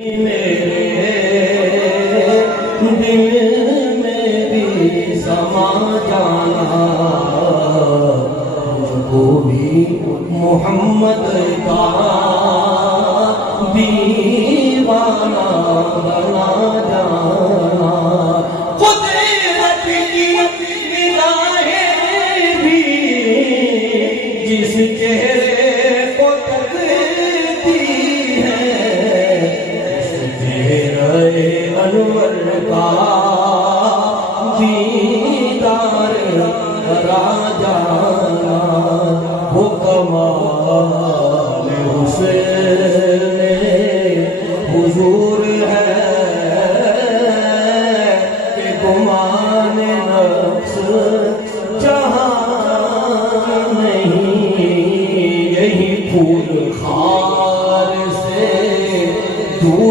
میرے دل میں بھی سما جانا، مجھ کو بھی محمد کا دیوانہ بنا جانا۔ قدرت کی نگاہیں بھی جس چہرے کو تکتی انور کا دیدار کرا جانا، وہ کمال حسن حضور